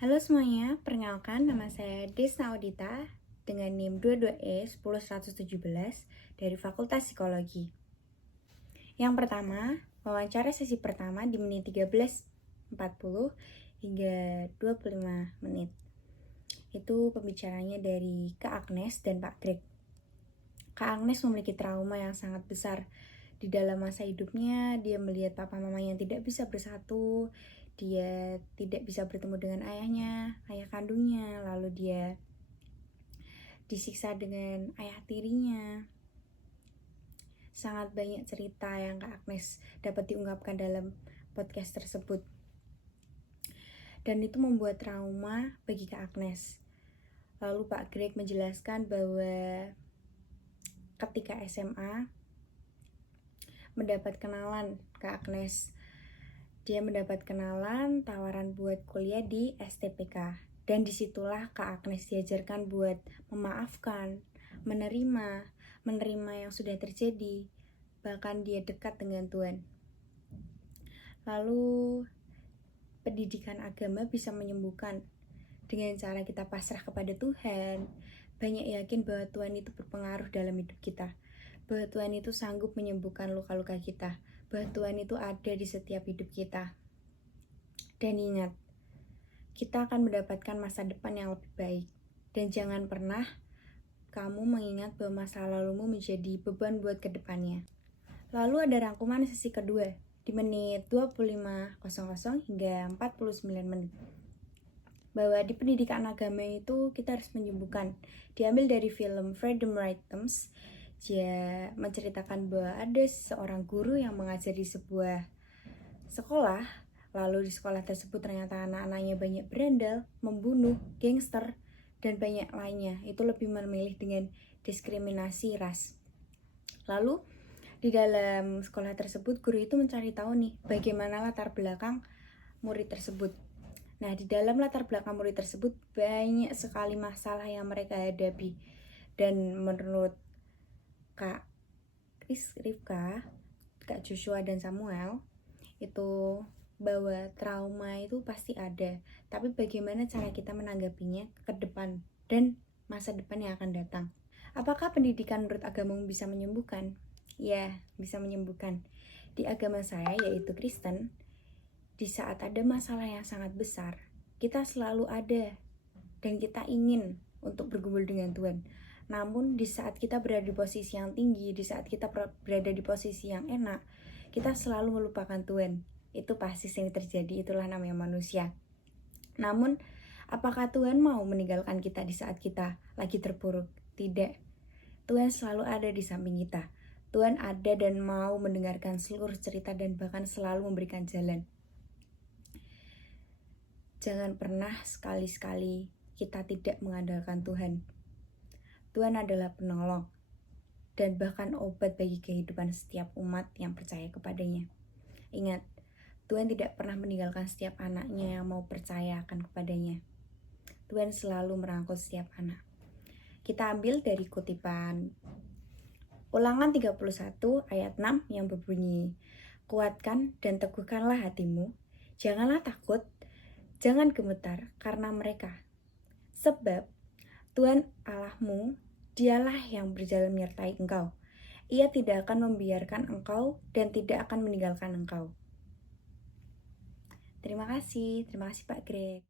Halo semuanya, perkenalkan nama saya Desna Audita dengan NIM 22E10117 dari Fakultas Psikologi. Yang pertama, wawancara sesi pertama di menit 13.40 hingga 25 menit. Itu pembicaranya dari Kak Agnes dan Pak Greg. Kak Agnes memiliki trauma yang sangat besar. Di dalam masa hidupnya, dia melihat papa mama yang tidak bisa bersatu. Dia tidak bisa bertemu dengan ayahnya, ayah kandungnya. Lalu dia disiksa dengan ayah tirinya. Sangat banyak cerita yang Kak Agnes dapat diungkapkan dalam podcast tersebut. Dan itu membuat trauma bagi Kak Agnes. Lalu Pak Greg menjelaskan bahwa ketika SMA mendapat kenalan Kak Agnes. Dia mendapat kenalan tawaran buat kuliah di STPK. Dan disitulah Kak Agnes diajarkan buat memaafkan, menerima yang sudah terjadi. Bahkan dia dekat dengan Tuhan. Lalu pendidikan agama bisa menyembuhkan. Dengan cara kita pasrah kepada Tuhan, banyak yakin bahwa Tuhan itu berpengaruh dalam hidup kita. Bahwa Tuhan itu sanggup menyembuhkan luka-luka kita, bahwa Tuhan itu ada di setiap hidup kita. Dan ingat, kita akan mendapatkan masa depan yang lebih baik. Dan jangan pernah kamu mengingat bahwa masa lalumu menjadi beban buat kedepannya. Lalu ada rangkuman sesi kedua di menit 25.00 hingga 49 menit. Bahwa di pendidikan agama itu kita harus menyembuhkan. Diambil dari film Freedom Writers. Dia menceritakan bahwa ada seorang guru yang mengajar di sebuah sekolah. Lalu di sekolah tersebut ternyata anak-anaknya banyak berandal, membunuh, gangster, dan banyak lainnya. Itu lebih memilih dengan diskriminasi ras. Lalu di dalam sekolah tersebut guru itu mencari tahu nih bagaimana latar belakang murid tersebut. Nah, di dalam latar belakang murid tersebut banyak sekali masalah yang mereka hadapi. Dan menurut Kak Rifka, Kak Joshua dan Samuel, itu bahwa trauma itu pasti ada. Tapi bagaimana cara kita menanggapinya ke depan dan masa depan yang akan datang. Apakah pendidikan menurut agamamu bisa menyembuhkan? Ya, bisa menyembuhkan. Di agama saya, yaitu Kristen, di saat ada masalah yang sangat besar, kita selalu ada dan kita ingin untuk bergumul dengan Tuhan. Namun di saat kita berada di posisi yang tinggi, di saat kita berada di posisi yang enak, kita selalu melupakan Tuhan. Itu pasti sering terjadi, itulah namanya manusia. Namun, apakah Tuhan mau meninggalkan kita di saat kita lagi terpuruk? Tidak. Tuhan selalu ada di samping kita. Tuhan ada dan mau mendengarkan seluruh cerita dan bahkan selalu memberikan jalan. Jangan pernah sekali-sekali kita tidak mengandalkan Tuhan. Tuhan adalah penolong dan bahkan obat bagi kehidupan setiap umat yang percaya kepadanya. Ingat, Tuhan tidak pernah meninggalkan setiap anaknya yang mau percaya akan kepadanya. Tuhan selalu merangkul setiap anak. Kita ambil dari kutipan Ulangan 31 ayat 6 yang berbunyi, "Kuatkan dan teguhkanlah hatimu, janganlah takut, jangan gemetar karena mereka. Sebab Tuhan Allahmu, dialah yang berjalan menyertai engkau. Ia tidak akan membiarkan engkau dan tidak akan meninggalkan engkau." Terima kasih Pak Greg.